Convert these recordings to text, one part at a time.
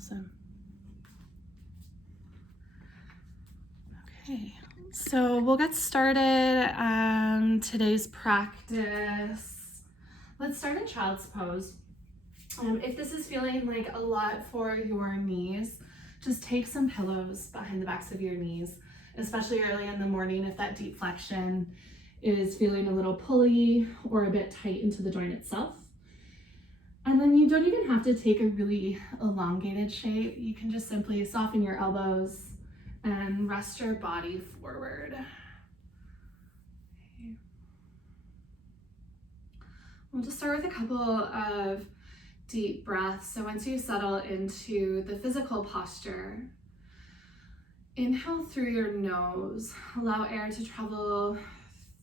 Awesome. Okay, so we'll get started today's practice. Let's start in child's pose. If this is feeling like a lot for your knees, just take some pillows behind the backs of your knees, especially early in the morning if that deep flexion is feeling a little pulley or a bit tight into the joint itself. And then you don't even have to take a really elongated shape. You can just simply soften your elbows and rest your body forward. Okay. We'll just start with a couple of deep breaths. So once you settle into the physical posture, inhale through your nose. Allow air to travel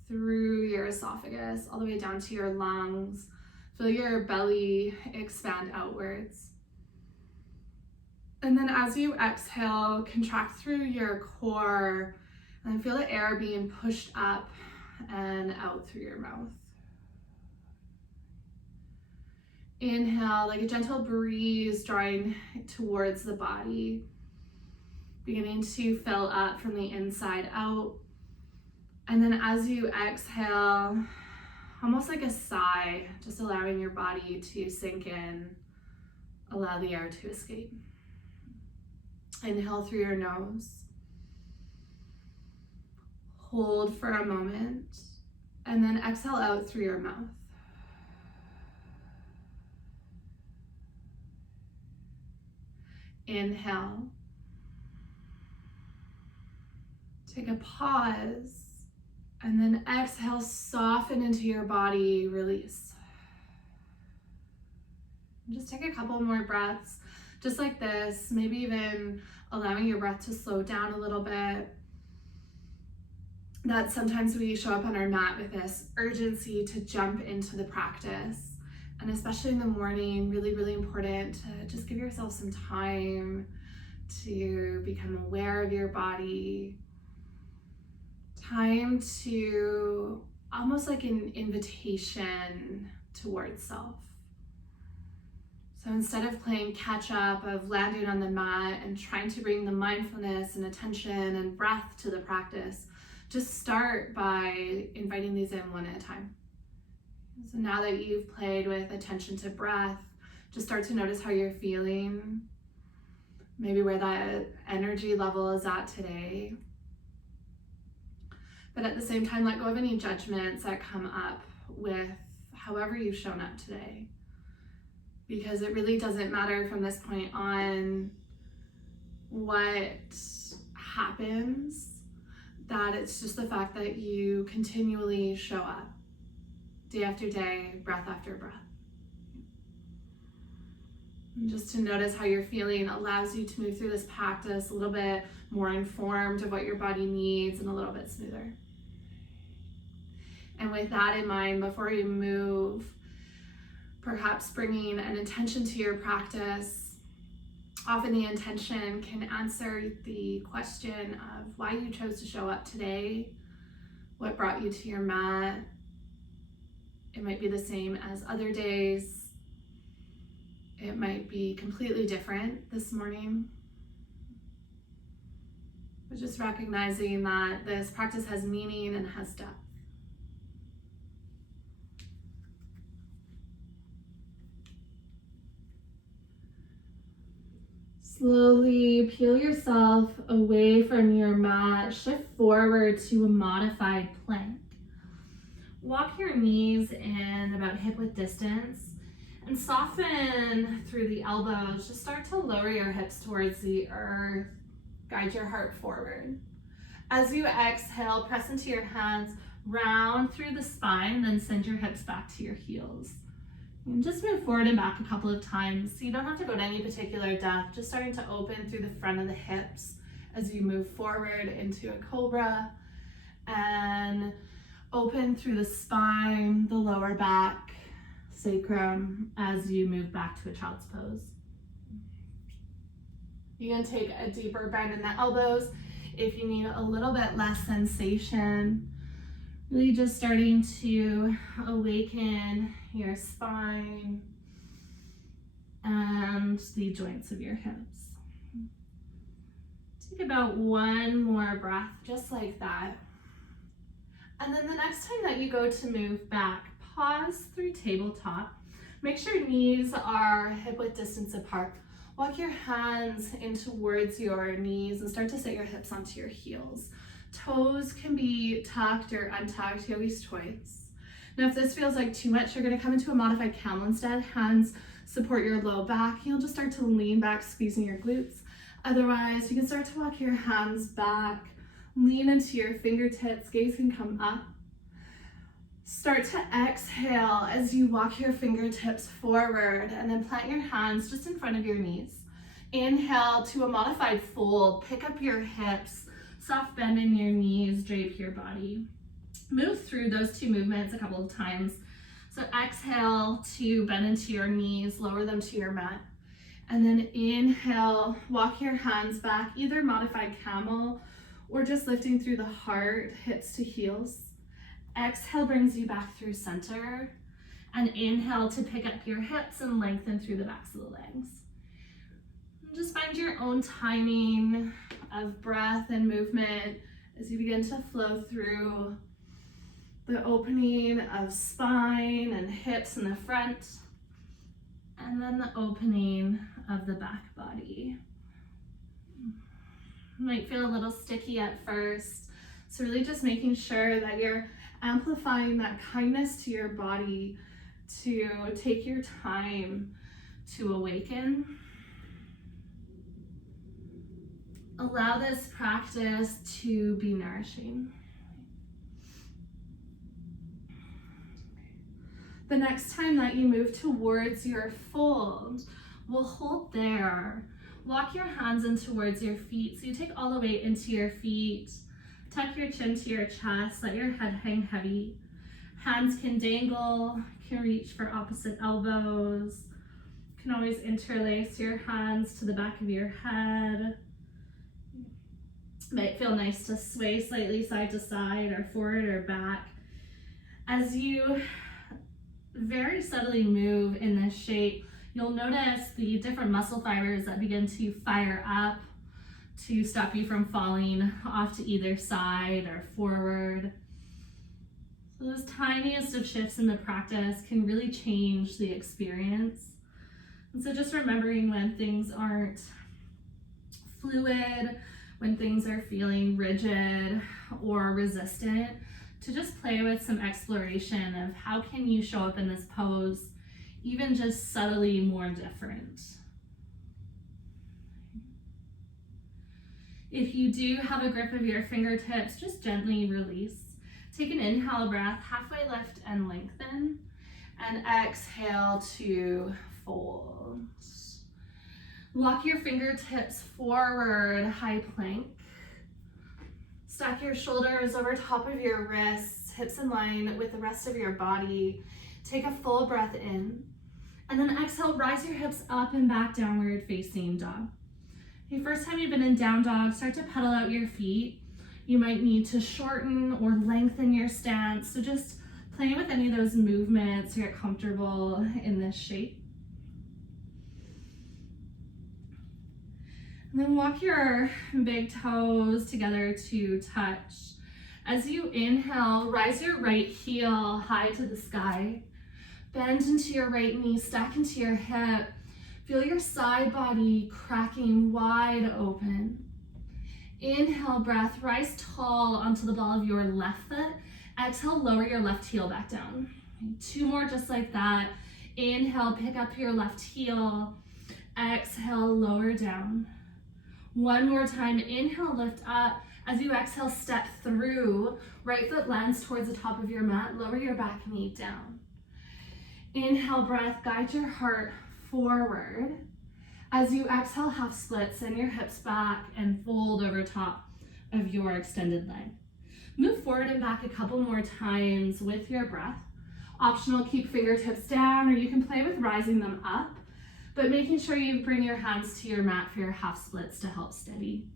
through your esophagus all the way down to your lungs. Feel your belly expand outwards. And then as you exhale, contract through your core and feel the air being pushed up and out through your mouth. Inhale like a gentle breeze drawing towards the body, beginning to fill up from the inside out. And then as you exhale, almost like a sigh, just allowing your body to sink in, allow the air to escape. Inhale through your nose. Hold for a moment, and then exhale out through your mouth. Inhale. Take a pause, and then exhale, soften into your body, release. Just take a couple more breaths, just like this, maybe even allowing your breath to slow down a little bit. That sometimes we show up on our mat with this urgency to jump into the practice. And especially in the morning, really, really important to just give yourself some time to become aware of your body. Time to almost like an invitation towards self. So instead of playing catch up, of landing on the mat and trying to bring the mindfulness and attention and breath to the practice, just start by inviting these in one at a time. So now that you've played with attention to breath, just start to notice how you're feeling, maybe where that energy level is at today. But at the same time, let go of any judgments that come up with however you've shown up today. Because it really doesn't matter from this point on what happens, that it's just the fact that you continually show up day after day, breath after breath. And just to notice how you're feeling allows you to move through this practice a little bit more informed of what your body needs and a little bit smoother. And with that in mind, before you move, perhaps bringing an intention to your practice. Often the intention can answer the question of why you chose to show up today, what brought you to your mat. It might be the same as other days. It might be completely different this morning. But just recognizing that this practice has meaning and has depth. Slowly peel yourself away from your mat, shift forward to a modified plank. Walk your knees in about hip width distance and soften through the elbows. Just start to lower your hips towards the earth. Guide your heart forward. As you exhale, press into your hands, round through the spine, then send your hips back to your heels. And just move forward and back a couple of times. So you don't have to go to any particular depth, just starting to open through the front of the hips as you move forward into a cobra, and open through the spine, the lower back, sacrum as you move back to a child's pose. You can take a deeper bend in the elbows if you need a little bit less sensation. Really just starting to awaken your spine, and the joints of your hips. Take about one more breath, just like that. And then the next time that you go to move back, pause through tabletop. Make sure knees are hip width distance apart. Walk your hands in towards your knees and start to set your hips onto your heels. Toes can be tucked or untucked, yogi's choice. Now if this feels like too much, you're gonna come into a modified camel instead. Hands support your low back. You'll just start to lean back, squeezing your glutes. Otherwise, you can start to walk your hands back, lean into your fingertips, gaze can come up. Start to exhale as you walk your fingertips forward and then plant your hands just in front of your knees. Inhale to a modified fold, pick up your hips, soft bend in your knees, drape your body. Move through those two movements a couple of times. So exhale to bend into your knees, lower them to your mat. And then inhale, walk your hands back, either modified camel or just lifting through the heart, hips to heels. Exhale brings you back through center, and inhale to pick up your hips and lengthen through the backs of the legs. And just find your own timing of breath and movement as you begin to flow through the opening of spine and hips in the front, and then the opening of the back body. It might feel a little sticky at first, so really just making sure that you're amplifying that kindness to your body to take your time to awaken. Allow this practice to be nourishing. The next time that you move towards your fold, we'll hold there. Walk your hands in towards your feet. So you take all the weight into your feet. Tuck your chin to your chest, let your head hang heavy. Hands can dangle, can reach for opposite elbows. You can always interlace your hands to the back of your head. It might feel nice to sway slightly side to side or forward or back. As you very subtly move in this shape, you'll notice the different muscle fibers that begin to fire up to stop you from falling off to either side or forward. So those tiniest of shifts in the practice can really change the experience. And so just remembering when things aren't fluid, when things are feeling rigid or resistant, to just play with some exploration of how can you show up in this pose, even just subtly more different. If you do have a grip of your fingertips, just gently release. Take an inhale breath, halfway lift and lengthen, and exhale to fold. Walk your fingertips forward, high plank. Stack your shoulders over top of your wrists, hips in line with the rest of your body. Take a full breath in, and then exhale, rise your hips up and back, downward facing dog. Okay, first time you've been in down dog, start to pedal out your feet. You might need to shorten or lengthen your stance. So just playing with any of those movements to get comfortable in this shape. And then walk your big toes together to touch. As you inhale, rise your right heel high to the sky. Bend into your right knee, stack into your hip. Feel your side body cracking wide open. Inhale breath, rise tall onto the ball of your left foot. Exhale, lower your left heel back down. Two more just like that. Inhale, pick up your left heel. Exhale, lower down. One more time, inhale, lift up. As you exhale, step through. Right foot lands towards the top of your mat. Lower your back knee down. Inhale breath, guide your heart forward. As you exhale, half split, send your hips back and fold over top of your extended leg. Move forward and back a couple more times with your breath. Optional, keep fingertips down, or you can play with rising them up, but making sure you bring your hands to your mat for your half splits to help steady.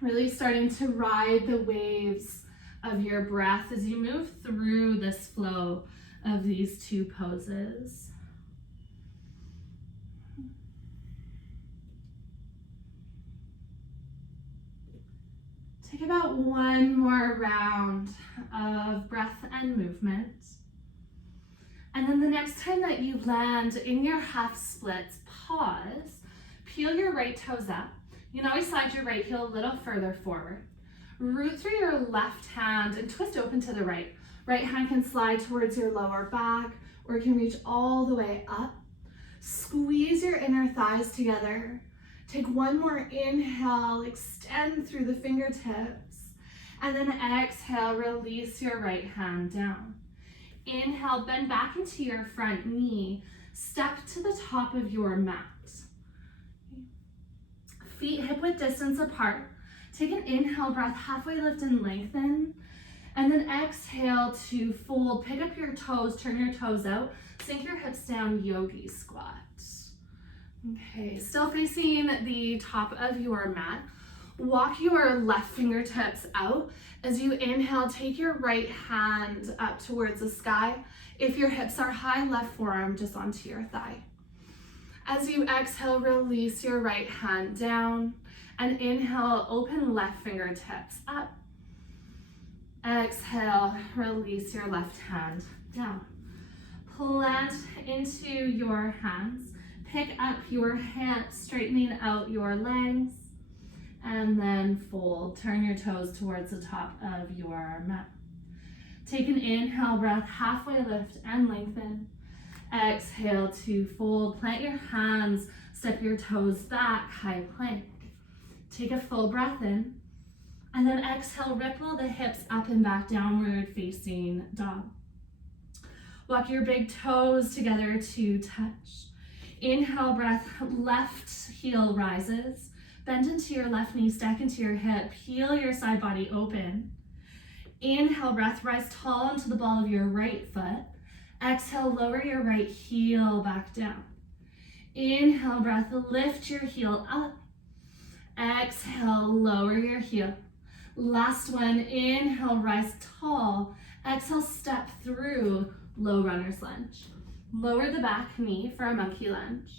Really starting to ride the waves of your breath as you move through this flow of these two poses. Take about one more round of breath and movement. And then the next time that you land in your half splits, pause, peel your right toes up. You can always slide your right heel a little further forward. Root through your left hand and twist open to the right. Right hand can slide towards your lower back, or it can reach all the way up. Squeeze your inner thighs together. Take one more inhale, extend through the fingertips, and then exhale, release your right hand down. Inhale, bend back into your front knee, step to the top of your mat. Feet hip width distance apart. Take an inhale breath, halfway lift and lengthen, and then exhale to fold. Pick up your toes, turn your toes out, sink your hips down, yogi squat. Okay, still facing the top of your mat. Walk your left fingertips out. As you inhale, take your right hand up towards the sky. If your hips are high, left forearm just onto your thigh. As you exhale, release your right hand down. And inhale, open left fingertips up. Exhale, release your left hand down. Plant into your hands. Pick up your hips, straightening out your legs, and then fold. Turn your toes towards the top of your mat. Take an inhale breath, halfway lift and lengthen. Exhale to fold. Plant your hands, step your toes back, high plank. Take a full breath in, and then exhale, ripple the hips up and back, downward facing dog. Walk your big toes together to touch. Inhale breath, left heel rises. Bend into your left knee, stack into your hip, peel your side body open. Inhale breath, rise tall onto the ball of your right foot. Exhale, lower your right heel back down. Inhale breath, lift your heel up. Exhale, lower your heel. Last one, inhale, rise tall. Exhale, step through low runner's lunge. Lower the back knee for a monkey lunge.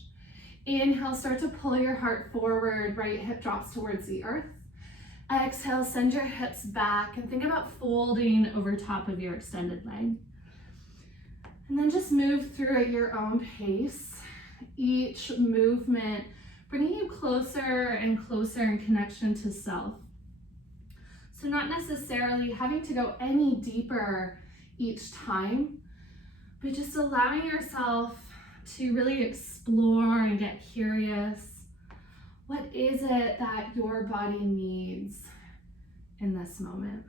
Inhale, start to pull your heart forward, right hip drops towards the earth. Exhale, send your hips back and think about folding over top of your extended leg. And then just move through at your own pace. Each movement bringing you closer and closer in connection to self. So not necessarily having to go any deeper each time, but just allowing yourself to really explore and get curious. What is it that your body needs in this moment?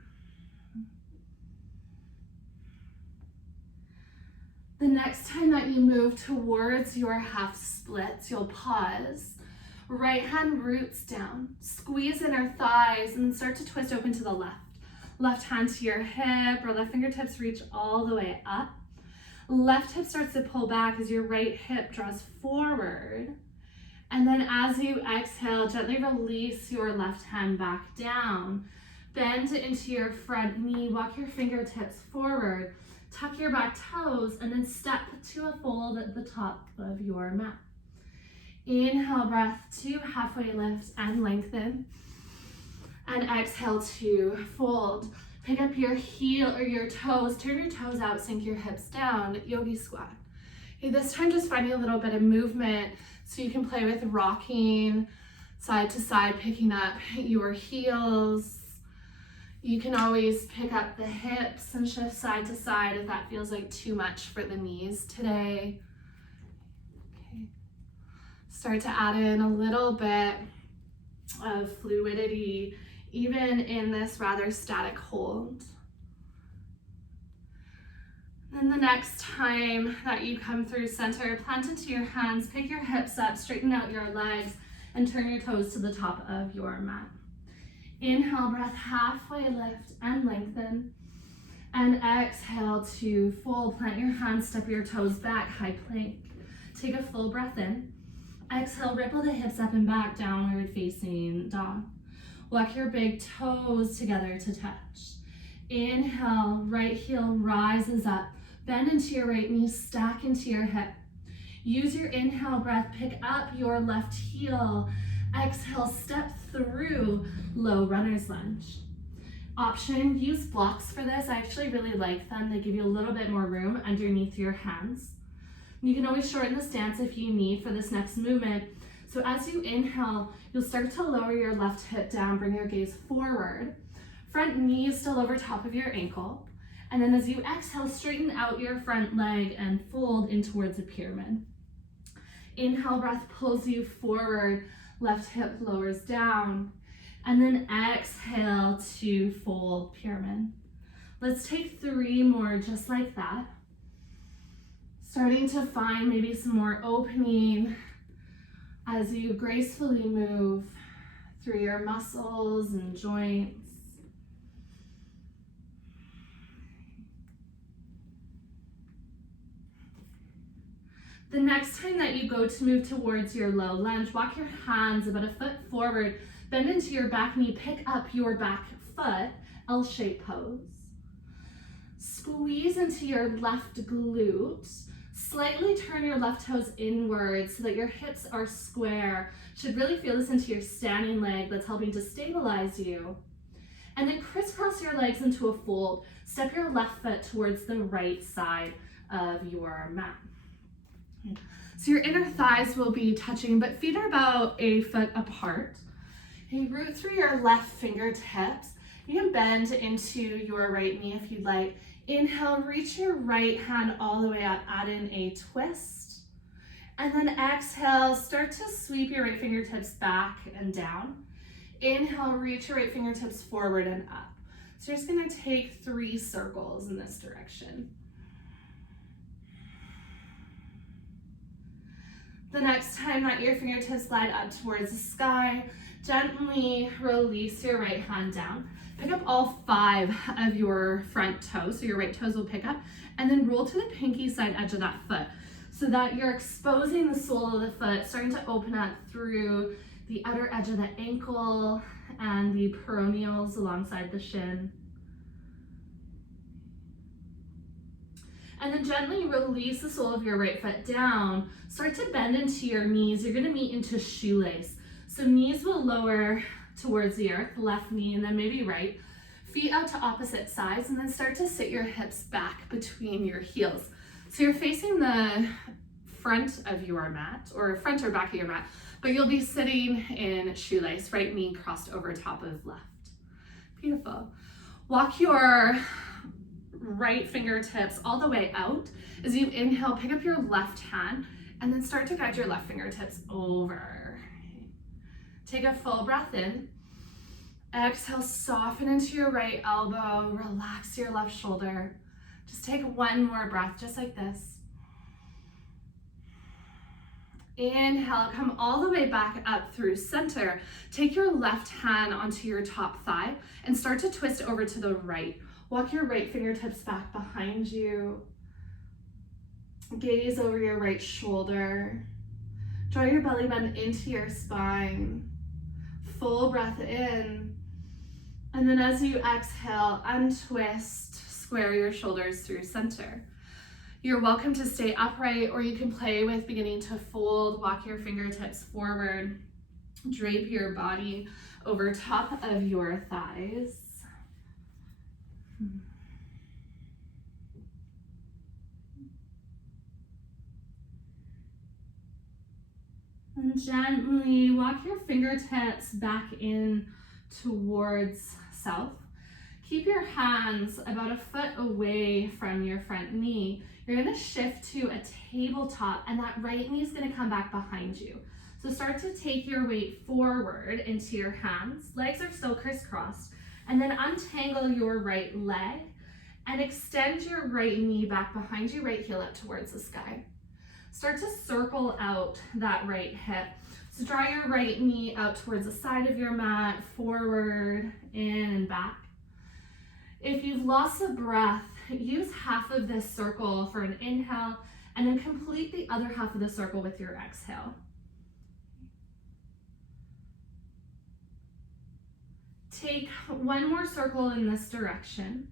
The next time that you move towards your half splits, you'll pause. Right hand roots down. Squeeze inner thighs and start to twist open to the left. Left hand to your hip or left fingertips reach all the way up. Left hip starts to pull back as your right hip draws forward. And then as you exhale, gently release your left hand back down. Bend into your front knee, walk your fingertips forward, tuck your back toes, and then step to a fold at the top of your mat. Inhale, breath to halfway lift and lengthen. And exhale to fold. Pick up your heel or your toes, turn your toes out, sink your hips down, yogi squat. Okay, this time just finding a little bit of movement so you can play with rocking side to side, picking up your heels. You can always pick up the hips and shift side to side if that feels like too much for the knees today. Okay. Start to add in a little bit of fluidity even in this rather static hold. Then the next time that you come through center, plant into your hands, pick your hips up, straighten out your legs, and turn your toes to the top of your mat. Inhale, breath, halfway lift and lengthen. And exhale to fold, plant your hands, step your toes back, high plank. Take a full breath in. Exhale, ripple the hips up and back, downward facing dog. Walk your big toes together to touch. Inhale, right heel rises up. Bend into your right knee, stack into your hip. Use your inhale breath, pick up your left heel. Exhale, step through low runner's lunge. Option, use blocks for this. I actually really like them. They give you a little bit more room underneath your hands. You can always shorten the stance if you need for this next movement. So as you inhale, you'll start to lower your left hip down, bring your gaze forward. Front knee is still over top of your ankle. And then as you exhale, straighten out your front leg and fold in towards a pyramid. Inhale, breath pulls you forward, left hip lowers down. And then exhale to fold pyramid. Let's take 3 more just like that. Starting to find maybe some more opening as you gracefully move through your muscles and joints. The next time that you go to move towards your low lunge, walk your hands about a foot forward, bend into your back knee, pick up your back foot, L-shaped pose. Squeeze into your left glute. Slightly turn your left toes inwards so that your hips are square. Should really feel this into your standing leg that's helping to stabilize you. And then crisscross your legs into a fold. Step your left foot towards the right side of your mat. So your inner thighs will be touching, but feet are about a foot apart. You root through your left fingertips. You can bend into your right knee if you'd like. Inhale, reach your right hand all the way up, add in a twist. And then exhale, start to sweep your right fingertips back and down. Inhale, reach your right fingertips forward and up. So you're just gonna take 3 circles in this direction. The next time that your fingertips slide up towards the sky, gently release your right hand down. Pick up all 5 of your front toes, so your right toes will pick up, and then roll to the pinky side edge of that foot so that you're exposing the sole of the foot, starting to open up through the outer edge of the ankle and the peroneals alongside the shin. And then gently release the sole of your right foot down. Start to bend into your knees. You're gonna meet into shoelace. So knees will lower towards the earth, left knee and then maybe right. Feet out to opposite sides, and then start to sit your hips back between your heels. So you're facing the front of your mat, or front or back of your mat, but you'll be sitting in shoelace, right knee crossed over top of left. Beautiful. Walk your right fingertips all the way out. As you inhale, pick up your left hand and then start to guide your left fingertips over. Take a full breath in. Exhale, soften into your right elbow, relax your left shoulder. Just take 1 more breath, just like this. Inhale, come all the way back up through center. Take your left hand onto your top thigh and start to twist over to the right. Walk your right fingertips back behind you. Gaze over your right shoulder. Draw your belly button into your spine. Full breath in. And then as you exhale, untwist, square your shoulders through center. You're welcome to stay upright, or you can play with beginning to fold, walk your fingertips forward, drape your body over top of your thighs. And gently walk your fingertips back in towards self. Keep your hands about a foot away from your front knee. You're gonna shift to a tabletop, and that right knee is gonna come back behind you. So start to take your weight forward into your hands. Legs are still crisscrossed. And then untangle your right leg and extend your right knee back behind you, right heel up towards the sky. Start to circle out that right hip. So draw your right knee out towards the side of your mat, forward, in and back. If you've lost the breath, use half of this circle for an inhale, and then complete the other half of the circle with your exhale. Take 1 more circle in this direction,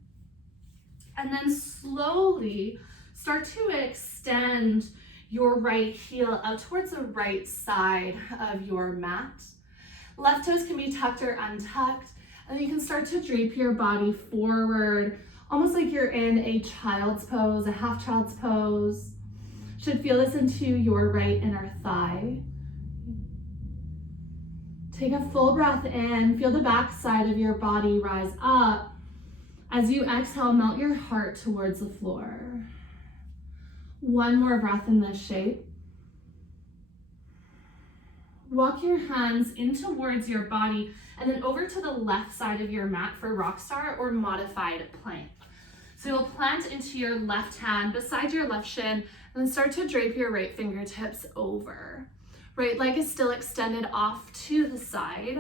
and then slowly start to extend your right heel out towards the right side of your mat. Left toes can be tucked or untucked, and then you can start to drape your body forward, almost like you're in a child's pose, a half child's pose. Should feel this into your right inner thigh. Take a full breath in, feel the back side of your body rise up. As you exhale, melt your heart towards the floor. One more breath in this shape. Walk your hands in towards your body and then over to the left side of your mat for rock star or modified plank. So you'll plant into your left hand beside your left shin and then start to drape your right fingertips over. Right leg is still extended off to the side.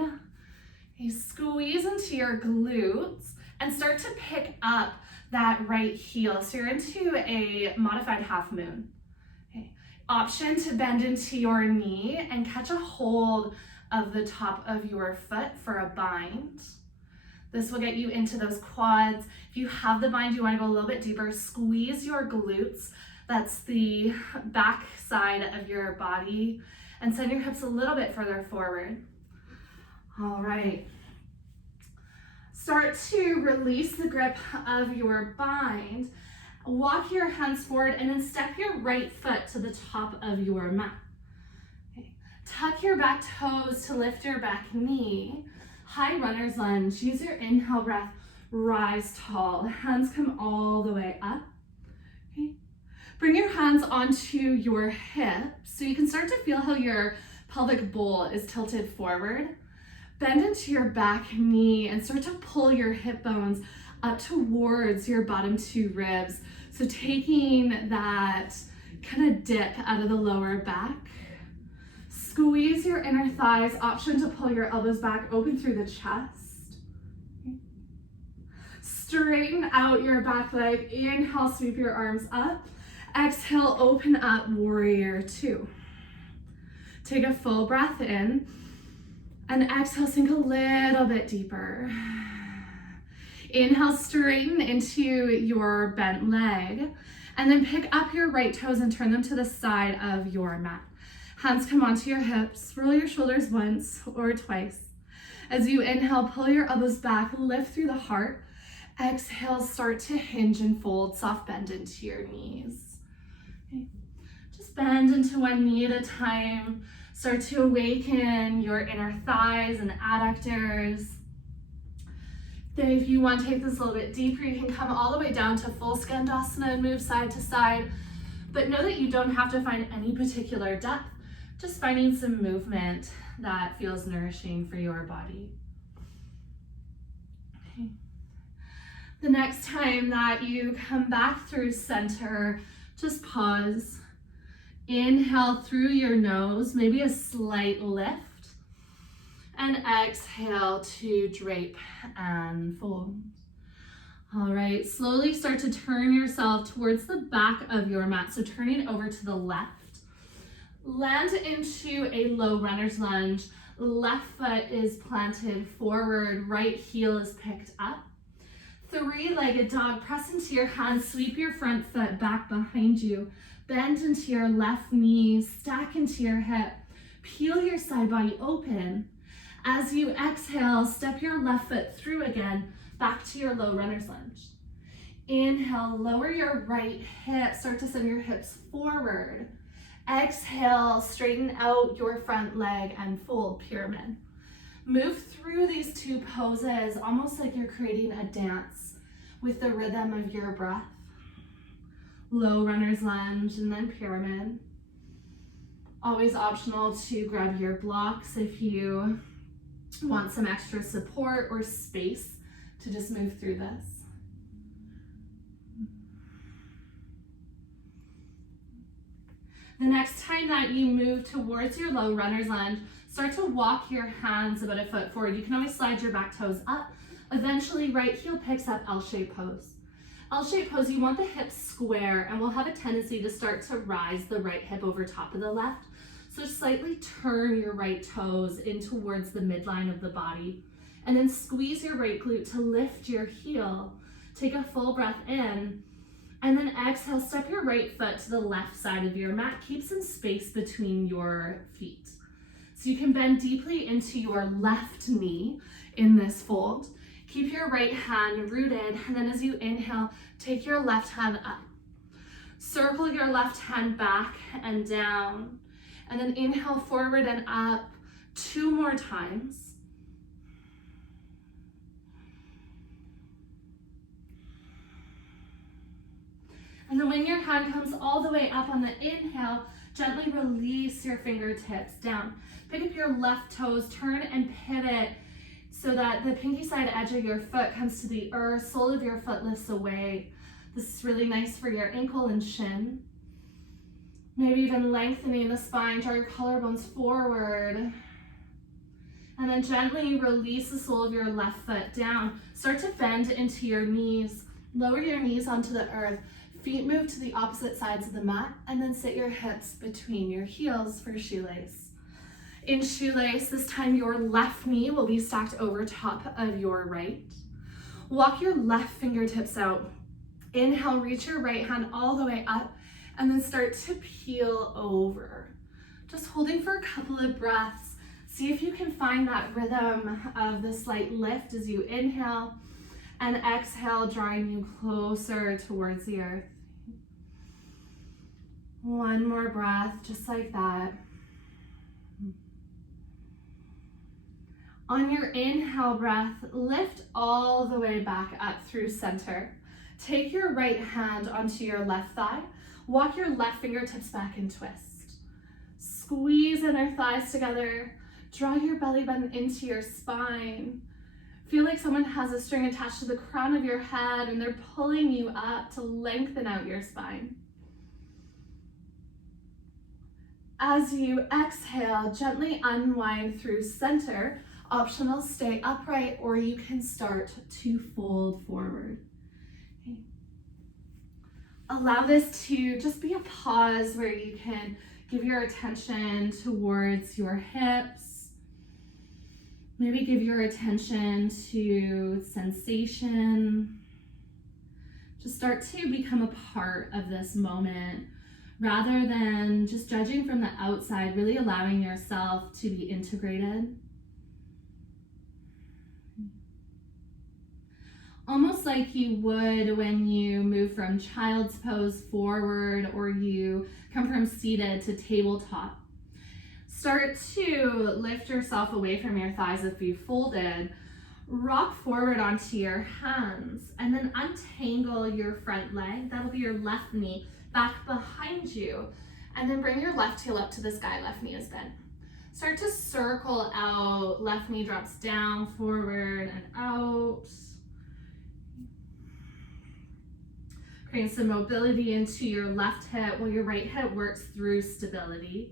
You squeeze into your glutes and start to pick up that right heel. So you're into a modified half moon. Okay. Option to bend into your knee and catch a hold of the top of your foot for a bind. This will get you into those quads. If you have the bind, you want to go a little bit deeper, squeeze your glutes. That's the back side of your body. And send your hips a little bit further forward. All right. Start to release the grip of your bind. Walk your hands forward and then step your right foot to the top of your mat. Okay. Tuck your back toes to lift your back knee. High runner's lunge. Use your inhale breath. Rise tall. Hands come all the way up. Okay. Bring your hands onto your hips so you can start to feel how your pelvic bowl is tilted forward. Bend into your back knee and start to pull your hip bones up towards your bottom two ribs. So taking that kind of dip out of the lower back. Squeeze your inner thighs. Option to pull your elbows back, open through the chest. Straighten out your back leg. Inhale, sweep your arms up. Exhale, open up, warrior two. Take a full breath in and exhale, sink a little bit deeper. Inhale, straighten into your bent leg and then pick up your right toes and turn them to the side of your mat. Hands come onto your hips, roll your shoulders once or twice. As you inhale, pull your elbows back, lift through the heart. Exhale, start to hinge and fold, soft bend into your knees. Okay. Just bend into one knee at a time. Start to awaken your inner thighs and adductors. Then if you want to take this a little bit deeper, you can come all the way down to full Skandasana and move side to side. But know that you don't have to find any particular depth, just finding some movement that feels nourishing for your body. Okay. The next time that you come back through center, just pause. Inhale through your nose, maybe a slight lift. And exhale to drape and fold. All right, slowly start to turn yourself towards the back of your mat. So turning over to the left. Land into a low runner's lunge. Left foot is planted forward, right heel is picked up. Three-legged dog, press into your hands, sweep your front foot back behind you. Bend into your left knee, stack into your hip. Peel your side body open. As you exhale, step your left foot through again, back to your low runner's lunge. Inhale, lower your right hip, start to send your hips forward. Exhale, straighten out your front leg and fold pyramid. Move through these two poses, almost like you're creating a dance with the rhythm of your breath. Low runner's lunge and then pyramid. Always optional to grab your blocks if you want some extra support or space to just move through this. The next time that you move towards your low runner's lunge, start to walk your hands about a foot forward. You can always slide your back toes up. Eventually, right heel picks up L-shaped pose. L-shaped pose, you want the hips square, and we'll have a tendency to start to rise the right hip over top of the left. So slightly turn your right toes in towards the midline of the body, and then squeeze your right glute to lift your heel. Take a full breath in, And then exhale, step your right foot to the left side of your mat. Keep some space between your feet. So you can bend deeply into your left knee in this fold. Keep your right hand rooted, and then as you inhale, take your left hand up. Circle your left hand back and down, and then inhale forward and up 2 more times. And then when your hand comes all the way up on the inhale, gently release your fingertips down. Pick up your left toes, turn and pivot so that the pinky side edge of your foot comes to the earth, sole of your foot lifts away. This is really nice for your ankle and shin. Maybe even lengthening the spine, draw your collarbones forward. And then gently release the sole of your left foot down. Start to bend into your knees. Lower your knees onto the earth. Feet move to the opposite sides of the mat, and then sit your hips between your heels for shoelace. In shoelace, this time your left knee will be stacked over top of your right. Walk your left fingertips out. Inhale, reach your right hand all the way up, and then start to peel over. Just holding for a couple of breaths. See if you can find that rhythm of the slight lift as you inhale, and exhale, drawing you closer towards the earth. One more breath, just like that. On your inhale breath, lift all the way back up through center. Take your right hand onto your left thigh. Walk your left fingertips back and twist. Squeeze inner thighs together. Draw your belly button into your spine. Feel like someone has a string attached to the crown of your head and they're pulling you up to lengthen out your spine. As you exhale, gently unwind through center. Optional, stay upright, or you can start to fold forward. Okay. Allow this to just be a pause where you can give your attention towards your hips. Maybe give your attention to sensation. Just start to become a part of this moment rather than just judging from the outside, really allowing yourself to be integrated. Almost like you would when you move from child's pose forward or you come from seated to tabletop. Start to lift yourself away from your thighs if you folded. Rock forward onto your hands and then untangle your front leg. That'll be your left knee back behind you. And then bring your left heel up to the sky, left knee is bent. Start to circle out, left knee drops down, forward and out. Creating some mobility into your left hip while your right hip works through stability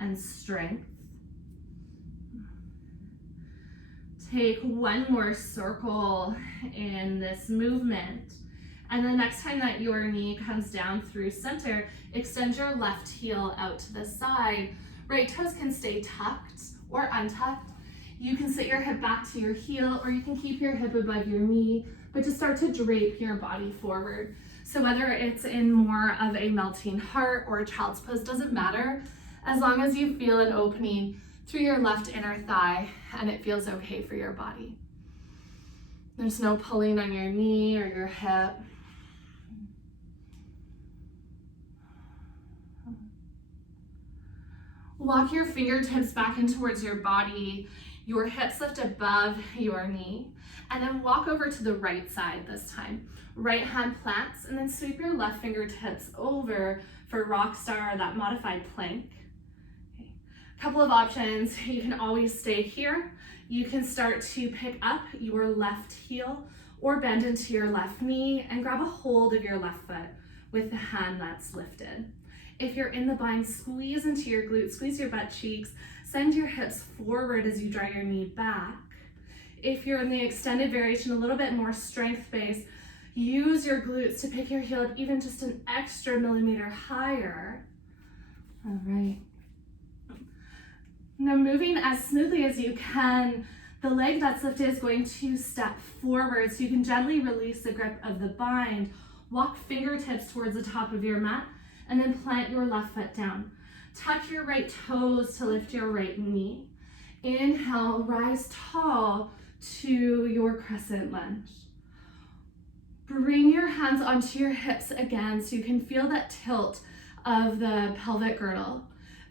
and strength. Take one more circle in this movement. And the next time that your knee comes down through center, extend your left heel out to the side. Right toes can stay tucked or untucked. You can sit your hip back to your heel, or you can keep your hip above your knee, but just start to drape your body forward. So whether it's in more of a melting heart or a child's pose, doesn't matter, as long as you feel an opening through your left inner thigh and it feels okay for your body. There's no pulling on your knee or your hip. Walk your fingertips back in towards your body, your hips lift above your knee, and then walk over to the right side this time. Right hand plants, and then sweep your left fingertips over for rock star, that modified plank. Okay. Couple of options. You can always stay here. You can start to pick up your left heel or bend into your left knee and grab a hold of your left foot with the hand that's lifted. If you're in the bind, squeeze into your glutes, squeeze your butt cheeks, send your hips forward as you draw your knee back. If you're in the extended variation, a little bit more strength-based, use your glutes to pick your heel up even just an extra millimeter higher. All right. Now moving as smoothly as you can, the leg that's lifted is going to step forward so you can gently release the grip of the bind. Walk fingertips towards the top of your mat and then plant your left foot down. Tuck your right toes to lift your right knee. Inhale, rise tall to your crescent lunge. Bring your hands onto your hips again so you can feel that tilt of the pelvic girdle.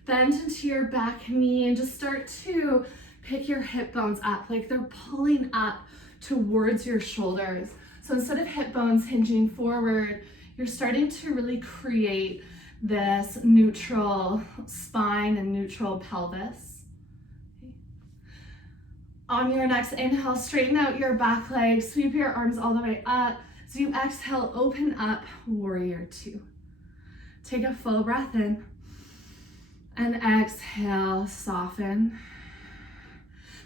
Bend into your back knee and just start to pick your hip bones up like they're pulling up towards your shoulders. So instead of hip bones hinging forward, you're starting to really create this neutral spine and neutral pelvis. On your next inhale, straighten out your back leg, sweep your arms all the way up. As you exhale, open up, warrior two. Take a full breath in and exhale, soften.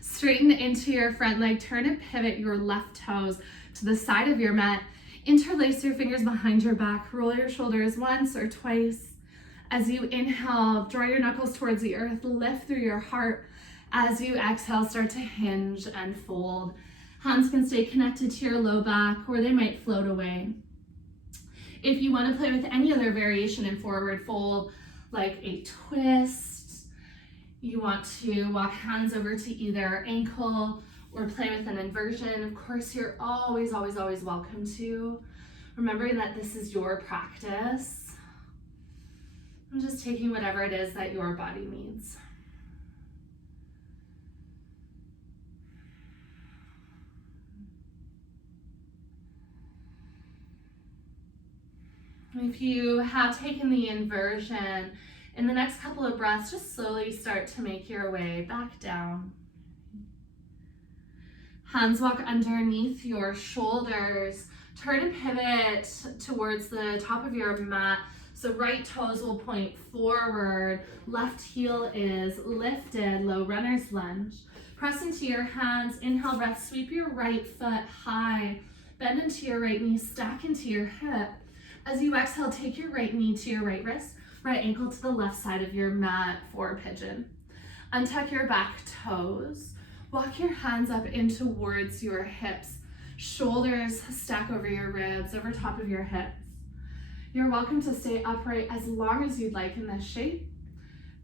Straighten into your front leg, turn and pivot your left toes to the side of your mat. Interlace your fingers behind your back, roll your shoulders once or twice. As you inhale, draw your knuckles towards the earth, lift through your heart. As you exhale, start to hinge and fold. Hands can stay connected to your low back or they might float away. If you want to play with any other variation in forward fold, like a twist, you want to walk hands over to either ankle or play with an inversion. Of course, you're always, always, always welcome to. Remembering that this is your practice. I'm just taking whatever it is that your body needs. If you have taken the inversion, in the next couple of breaths, just slowly start to make your way back down. Hands walk underneath your shoulders. Turn and pivot towards the top of your mat. So right toes will point forward. Left heel is lifted, low runner's lunge. Press into your hands. Inhale, breath. Sweep your right foot high. Bend into your right knee. Stack into your hip. As you exhale, take your right knee to your right wrist, right ankle to the left side of your mat for pigeon. Untuck your back toes. Walk your hands up in towards your hips. Shoulders stack over your ribs, over top of your hips. You're welcome to stay upright as long as you'd like in this shape.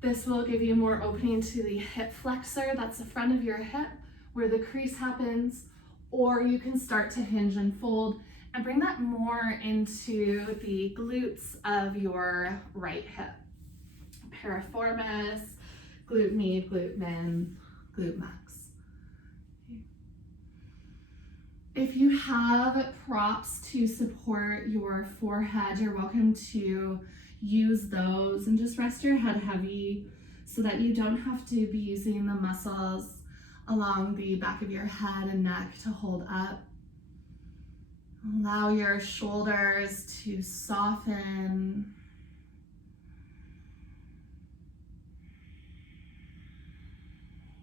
This will give you more opening to the hip flexor, that's the front of your hip where the crease happens, or you can start to hinge and fold and bring that more into the glutes of your right hip. Piriformis, glute med, glute min, glute max. If you have props to support your forehead, you're welcome to use those and just rest your head heavy so that you don't have to be using the muscles along the back of your head and neck to hold up. Allow your shoulders to soften.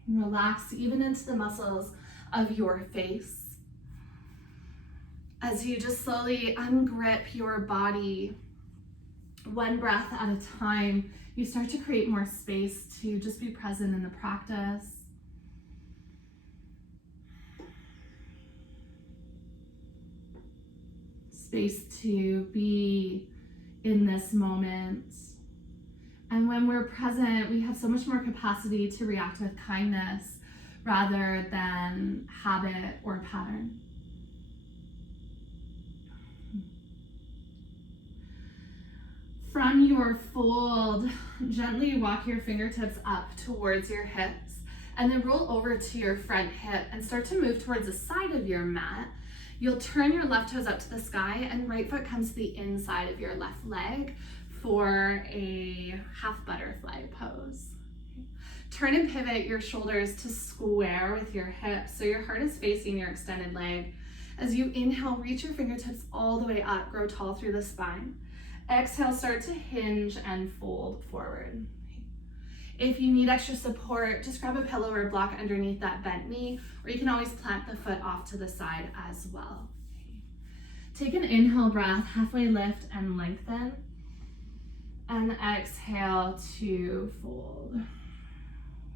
Relax even into the muscles of your face. As you just slowly ungrip your body, one breath at a time, you start to create more space to just be present in the practice. Space to be in this moment. And when we're present, we have so much more capacity to react with kindness rather than habit or pattern. From your fold, gently walk your fingertips up towards your hips and then roll over to your front hip and start to move towards the side of your mat. You'll turn your left toes up to the sky and right foot comes to the inside of your left leg for a half butterfly pose. Turn and pivot your shoulders to square with your hips so your heart is facing your extended leg. As you inhale, reach your fingertips all the way up, grow tall through the spine. Exhale, start to hinge and fold forward. If you need extra support, just grab a pillow or a block underneath that bent knee, or you can always plant the foot off to the side as well. Take an inhale breath, halfway lift and lengthen, and exhale to fold.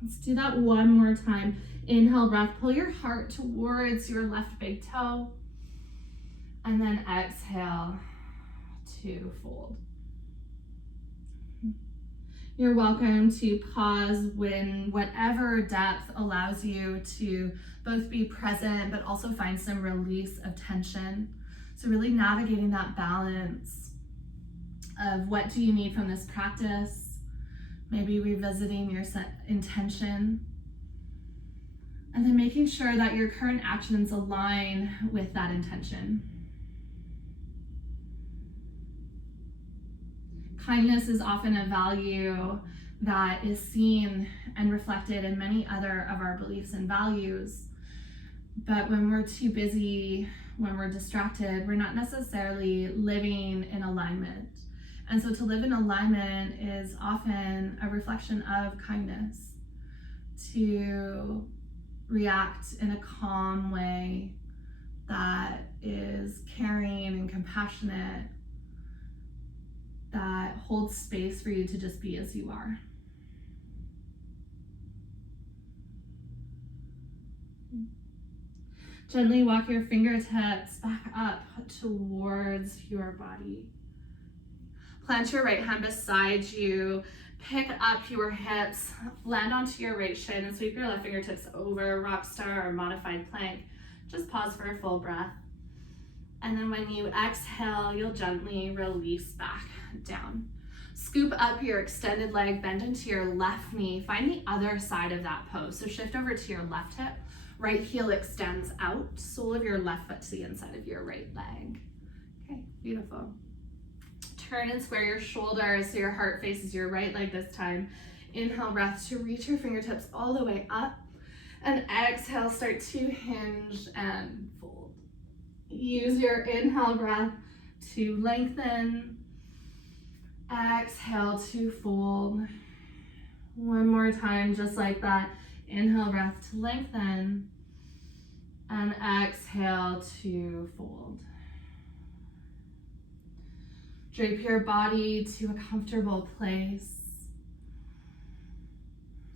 Let's do that one more time. Inhale breath, pull your heart towards your left big toe, and then exhale, to fold. You're welcome to pause when whatever depth allows you to both be present, but also find some release of tension. So really navigating that balance of what do you need from this practice, maybe revisiting your intention, and then making sure that your current actions align with that intention. Kindness is often a value that is seen and reflected in many other of our beliefs and values. But when we're too busy, when we're distracted, we're not necessarily living in alignment. And so to live in alignment is often a reflection of kindness, to react in a calm way that is caring and compassionate, that holds space for you to just be as you are. Gently walk your fingertips back up towards your body. Plant your right hand beside you. Pick up your hips, land onto your right shin, and sweep your left fingertips over rock star or modified plank. Just pause for a full breath. And then when you exhale, you'll gently release back down. Scoop up your extended leg, bend into your left knee. Find the other side of that pose. So shift over to your left hip. Right heel extends out. Sole of your left foot to the inside of your right leg. Okay, beautiful. Turn and square your shoulders so your heart faces your right leg this time. Inhale, breath to reach your fingertips all the way up. And exhale, start to hinge and fold. Use your inhale breath to lengthen. Exhale to fold. One more time, just like that. Inhale, breath to lengthen. And exhale to fold. Drape your body to a comfortable place,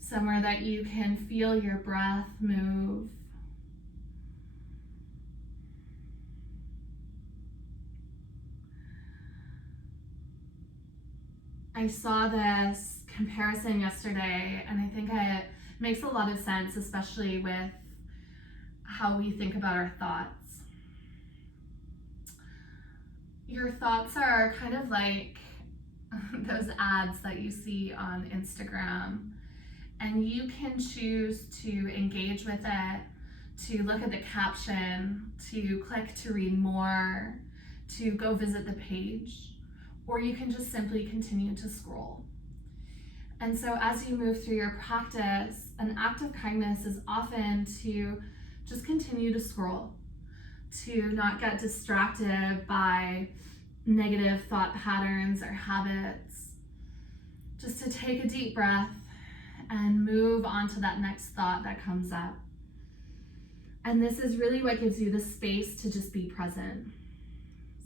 somewhere that you can feel your breath move. I saw this comparison yesterday, and I think it makes a lot of sense, especially with how we think about our thoughts. Your thoughts are kind of like those ads that you see on Instagram, and you can choose to engage with it, to look at the caption, to click to read more, to go visit the page, or you can just simply continue to scroll. And so as you move through your practice, an act of kindness is often to just continue to scroll, to not get distracted by negative thought patterns or habits, just to take a deep breath and move on to that next thought that comes up. And this is really what gives you the space to just be present.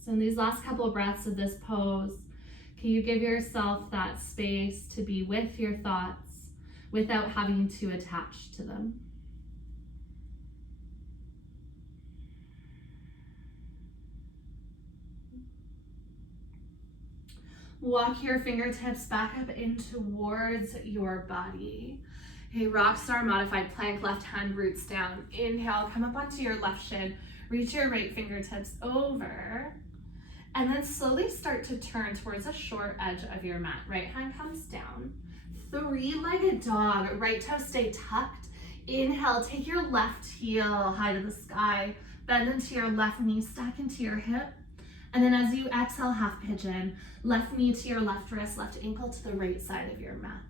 So in these last couple of breaths of this pose, can you give yourself that space to be with your thoughts without having to attach to them? Walk your fingertips back up in towards your body. Okay, rock star modified plank, left hand roots down. Inhale, come up onto your left shin. Reach your right fingertips over. And then slowly start to turn towards the short edge of your mat. Right hand comes down. Three-legged dog. Right toe stay tucked. Inhale, take your left heel high to the sky. Bend into your left knee, stack into your hip. And then as you exhale, half pigeon. Left knee to your left wrist, left ankle to the right side of your mat.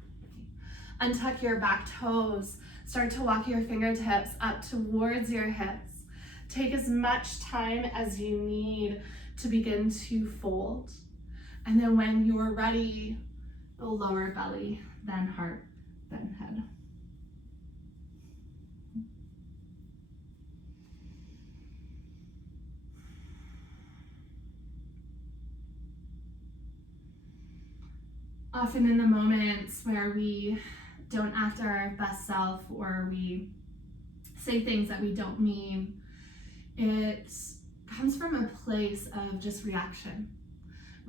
Untuck your back toes. Start to walk your fingertips up towards your hips. Take as much time as you need to begin to fold. And then when you're ready, you'll lower belly, then heart, then head. Often in the moments where we don't act our best self or we say things that we don't mean, it comes from a place of just reaction.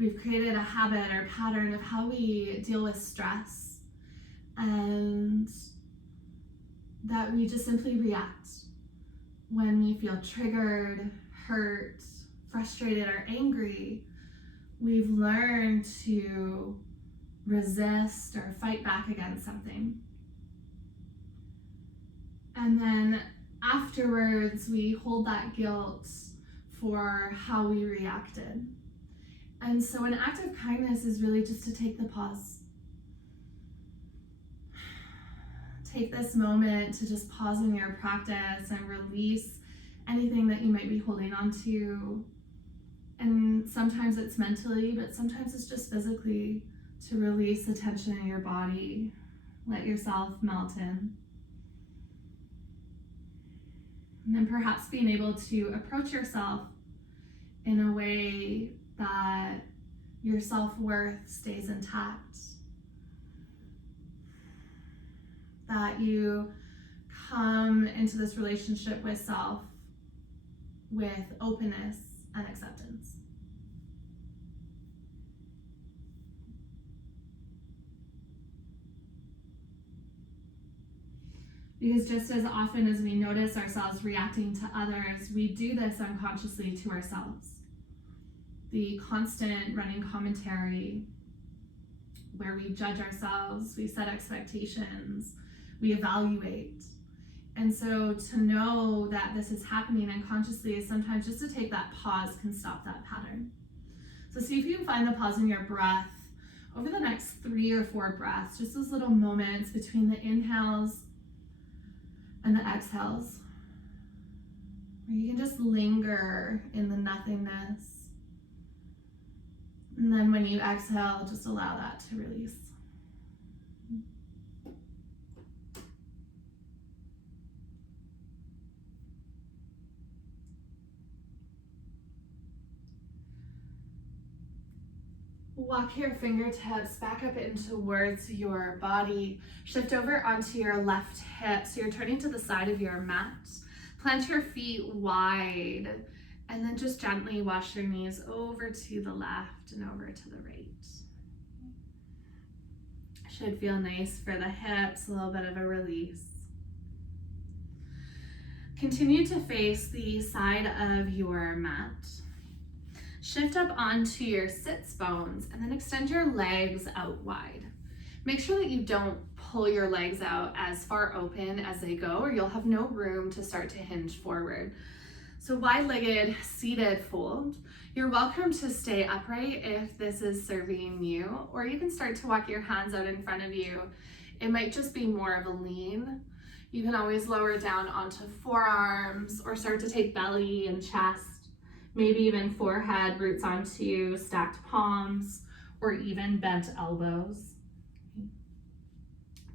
We've created a habit or pattern of how we deal with stress, and that we just simply react when we feel triggered, hurt, frustrated, or angry. We've learned to resist or fight back against something. And then afterwards, we hold that guilt for how we reacted. And so an act of kindness is really just to take the pause. Take this moment to just pause in your practice and release anything that you might be holding on to. And sometimes it's mentally, but sometimes it's just physically, to release the tension in your body. Let yourself melt in. And then perhaps being able to approach yourself in a way that your self-worth stays intact. That you come into this relationship with self with openness and acceptance. Because just as often as we notice ourselves reacting to others, we do this unconsciously to ourselves. The constant running commentary where we judge ourselves, we set expectations, we evaluate. And so to know that this is happening unconsciously is sometimes just to take that pause can stop that pattern. So see if you can find the pause in your breath over the next 3 or 4 breaths, just those little moments between the inhales and the exhales, where you can just linger in the nothingness. And then when you exhale, just allow that to release. Walk your fingertips back up in towards your body. Shift over onto your left hip. So you're turning to the side of your mat. Plant your feet wide, and then just gently wash your knees over to the left and over to the right. Should feel nice for the hips, a little bit of a release. Continue to face the side of your mat. Shift up onto your sits bones and then extend your legs out wide. Make sure that you don't pull your legs out as far open as they go, or you'll have no room to start to hinge forward. So wide-legged seated fold. You're welcome to stay upright if this is serving you, or you can start to walk your hands out in front of you. It might just be more of a lean. You can always lower down onto forearms or start to take belly and chest. Maybe even forehead roots onto stacked palms or even bent elbows.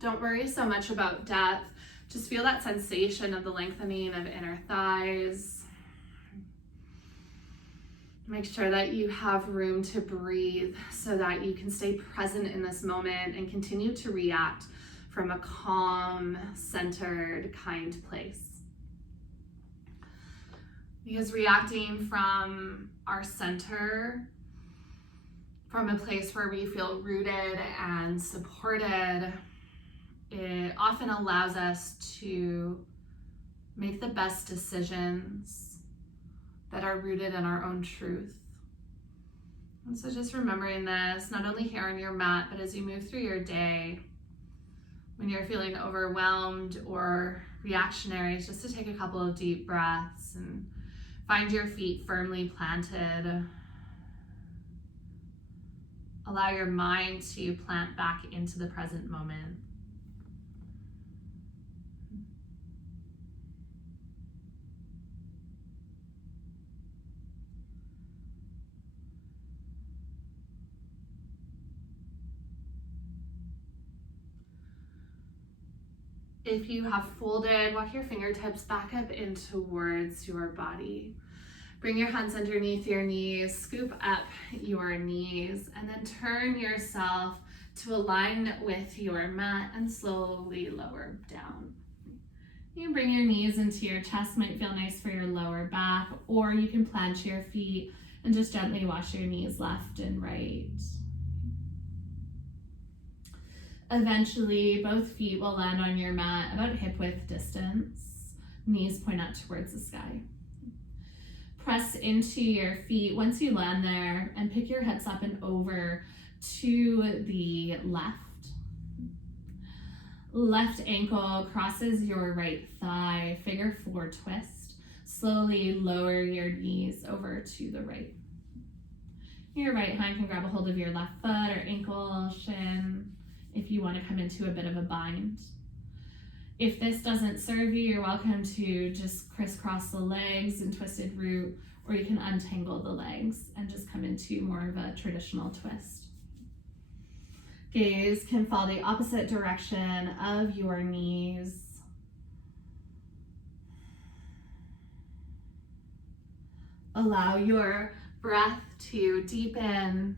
Don't worry so much about depth. Just feel that sensation of the lengthening of inner thighs. Make sure that you have room to breathe so that you can stay present in this moment and continue to react from a calm, centered, kind place. Because reacting from our center, from a place where we feel rooted and supported, it often allows us to make the best decisions that are rooted in our own truth. And so just remembering this, not only here on your mat, but as you move through your day, when you're feeling overwhelmed or reactionary, just to take a couple of deep breaths and find your feet firmly planted. Allow your mind to plant back into the present moment. If you have folded, walk your fingertips back up in towards your body. Bring your hands underneath your knees, scoop up your knees, and then turn yourself to align with your mat and slowly lower down. You can bring your knees into your chest, might feel nice for your lower back, or you can plant your feet And just gently wash your knees left and right. Eventually, both feet will land on your mat about hip width distance. Knees point out towards the sky. Press into your feet once you land there and pick your hips up and over to the left. Left ankle crosses your right thigh, figure 4 twist. Slowly lower your knees over to the right. Your right hand can grab a hold of your left foot or ankle, shin, if you want to come into a bit of a bind. If this doesn't serve you, you're welcome to just crisscross the legs in twisted root, or you can untangle the legs and just come into more of a traditional twist. Gaze can follow the opposite direction of your knees. Allow your breath to deepen.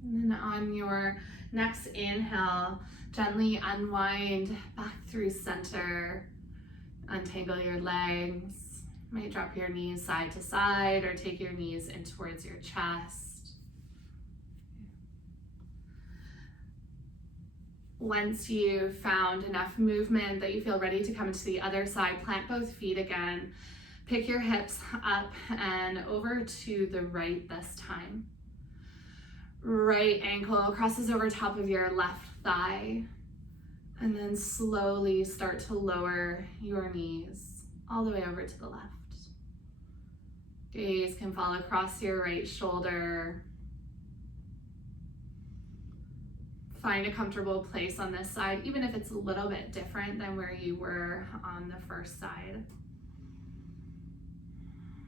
And then on your next inhale, gently unwind back through center. Untangle your legs. You might drop your knees side to side or take your knees in towards your chest. Once you've found enough movement that you feel ready to come to the other side, plant both feet again. Pick your hips up and over to the right this time. Right ankle crosses over top of your left thigh, and then slowly start to lower your knees all the way over to the left. Gaze can fall across your right shoulder. Find a comfortable place on this side, even if it's a little bit different than where you were on the first side.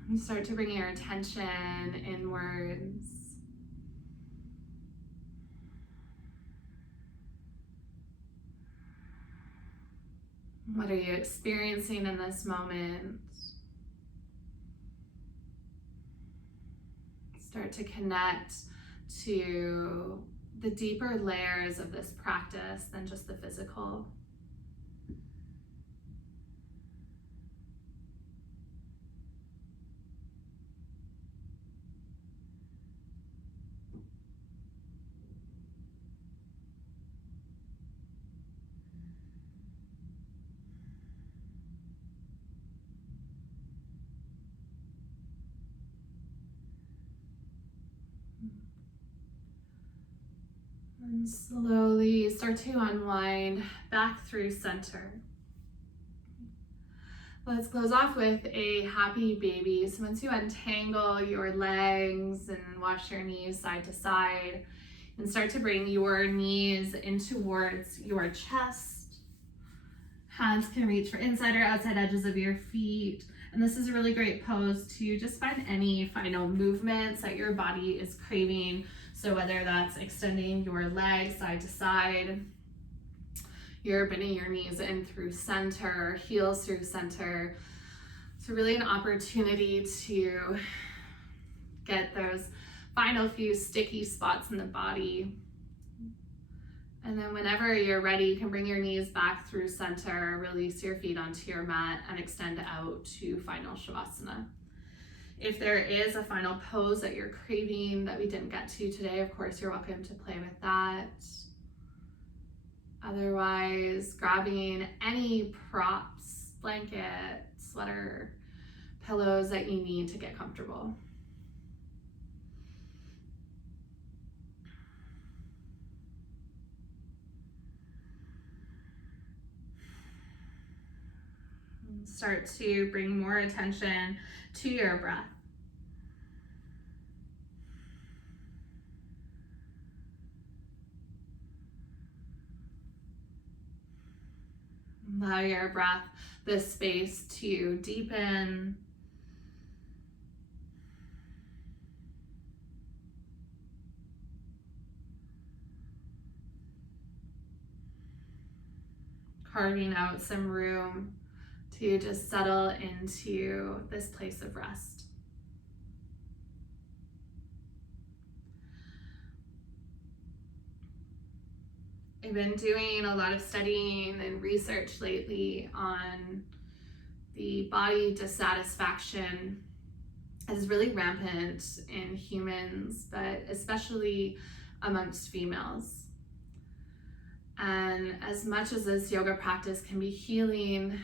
And start to bring your attention inwards. What are you experiencing in this moment? Start to connect to the deeper layers of this practice than just the physical. And slowly start to unwind back through center. Let's close off with a happy baby. So once you untangle your legs and wash your knees side to side, and start to bring your knees in towards your chest. Hands can reach for inside or outside edges of your feet. And this is a really great pose to just find any final movements that your body is craving. So whether that's extending your legs side to side, you're bending your knees in through center, heels through center. So really an opportunity to get those final few sticky spots in the body. And then whenever you're ready, you can bring your knees back through center, release your feet onto your mat, and extend out to final Shavasana. If there is a final pose that you're craving that we didn't get to today, of course, you're welcome to play with that. Otherwise, grabbing any props, blanket, sweater, pillows that you need to get comfortable. Start to bring more attention to your breath. Allow your breath this space to deepen. carving out some room to just settle into this place of rest. I've been doing a lot of studying and research lately on the body dissatisfaction that is really rampant in humans, but especially amongst females. And as much as this yoga practice can be healing,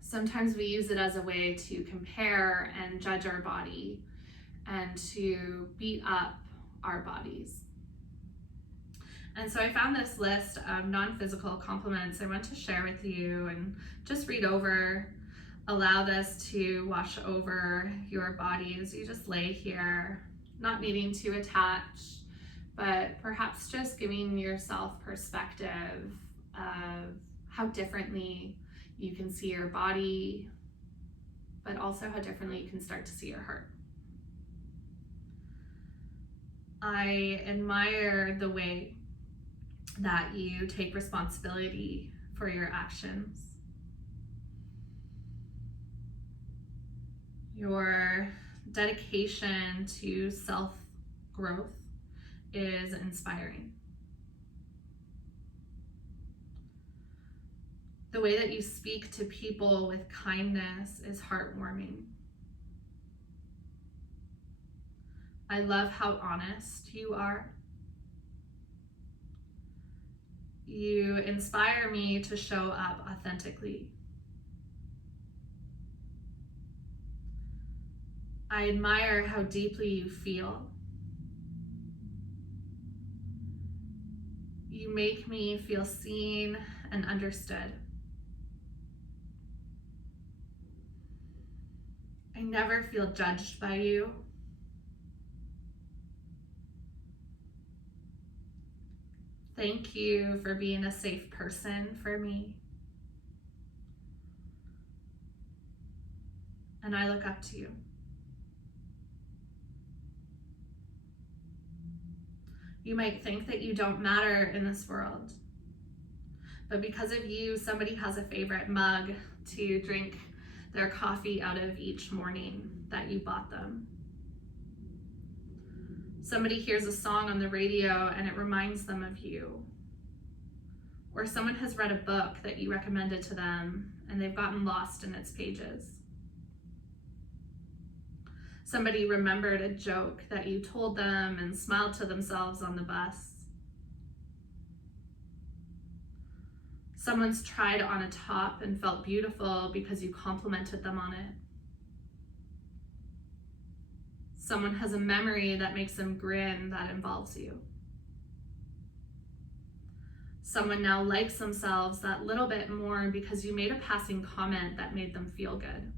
sometimes we use it as a way to compare and judge our body and to beat up our bodies. And so I found this list of non-physical compliments I want to share with you and just read over. Allow this to wash over your body as you just lay here, not needing to attach, but perhaps just giving yourself perspective of how differently you can see your body, but also how differently you can start to see your heart. I admire the way that you take responsibility for your actions. Your dedication to self-growth is inspiring. The way that you speak to people with kindness is heartwarming. I love how honest you are. You inspire me to show up authentically. I admire how deeply you feel. You make me feel seen and understood. I never feel judged by you. Thank you for being a safe person for me. And I look up to you. You might think that you don't matter in this world, but because of you, somebody has a favorite mug to drink their coffee out of each morning that you bought them. Somebody hears a song on the radio and it reminds them of you. Or someone has read a book that you recommended to them and they've gotten lost in its pages. Somebody remembered a joke that you told them and smiled to themselves on the bus. Someone's tried on a top and felt beautiful because you complimented them on it. Someone has a memory that makes them grin that involves you. Someone now likes themselves that little bit more because you made a passing comment that made them feel good.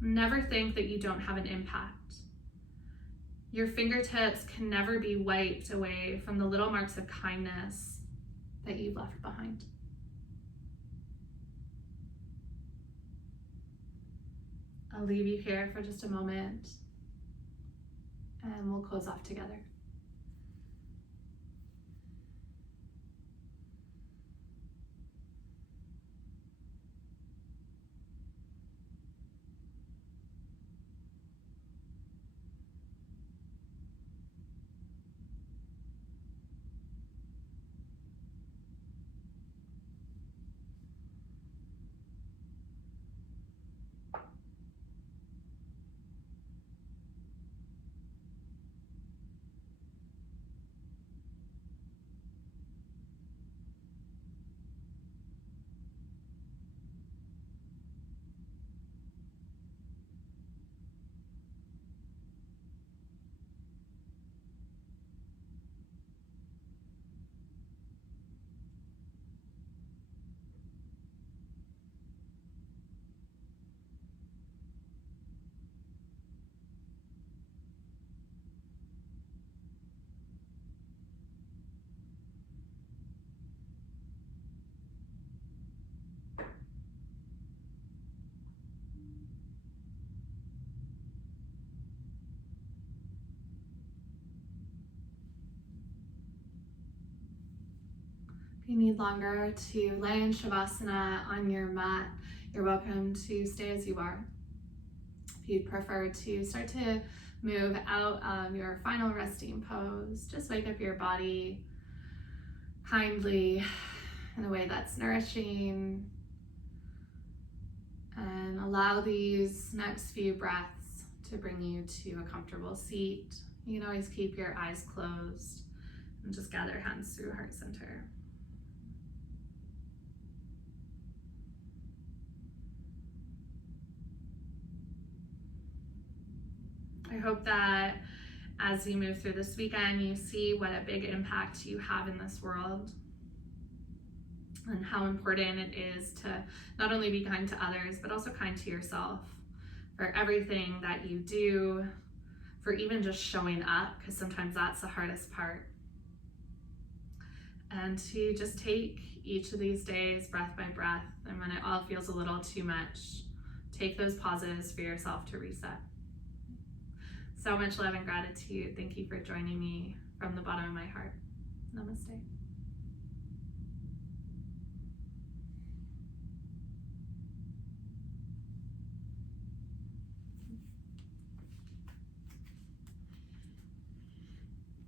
Never think that you don't have an impact. Your fingertips can never be wiped away from the little marks of kindness that you've left behind. I'll leave you here for just a moment and we'll close off together. you need longer to lay in Shavasana on your mat, you're welcome to stay as you are. If you'd prefer to start to move out of your final resting pose, just wake up your body kindly in a way that's nourishing, and allow these next few breaths to bring you to a comfortable seat. You can always keep your eyes closed and just gather hands through heart center. I hope that as you move through this weekend, you see what a big impact you have in this world and how important it is to not only be kind to others, but also kind to yourself for everything that you do, for even just showing up, because sometimes that's the hardest part. And to just take each of these days breath by breath, and when it all feels a little too much, take those pauses for yourself to reset. So much love and gratitude. Thank you for joining me from the bottom of my heart. Namaste.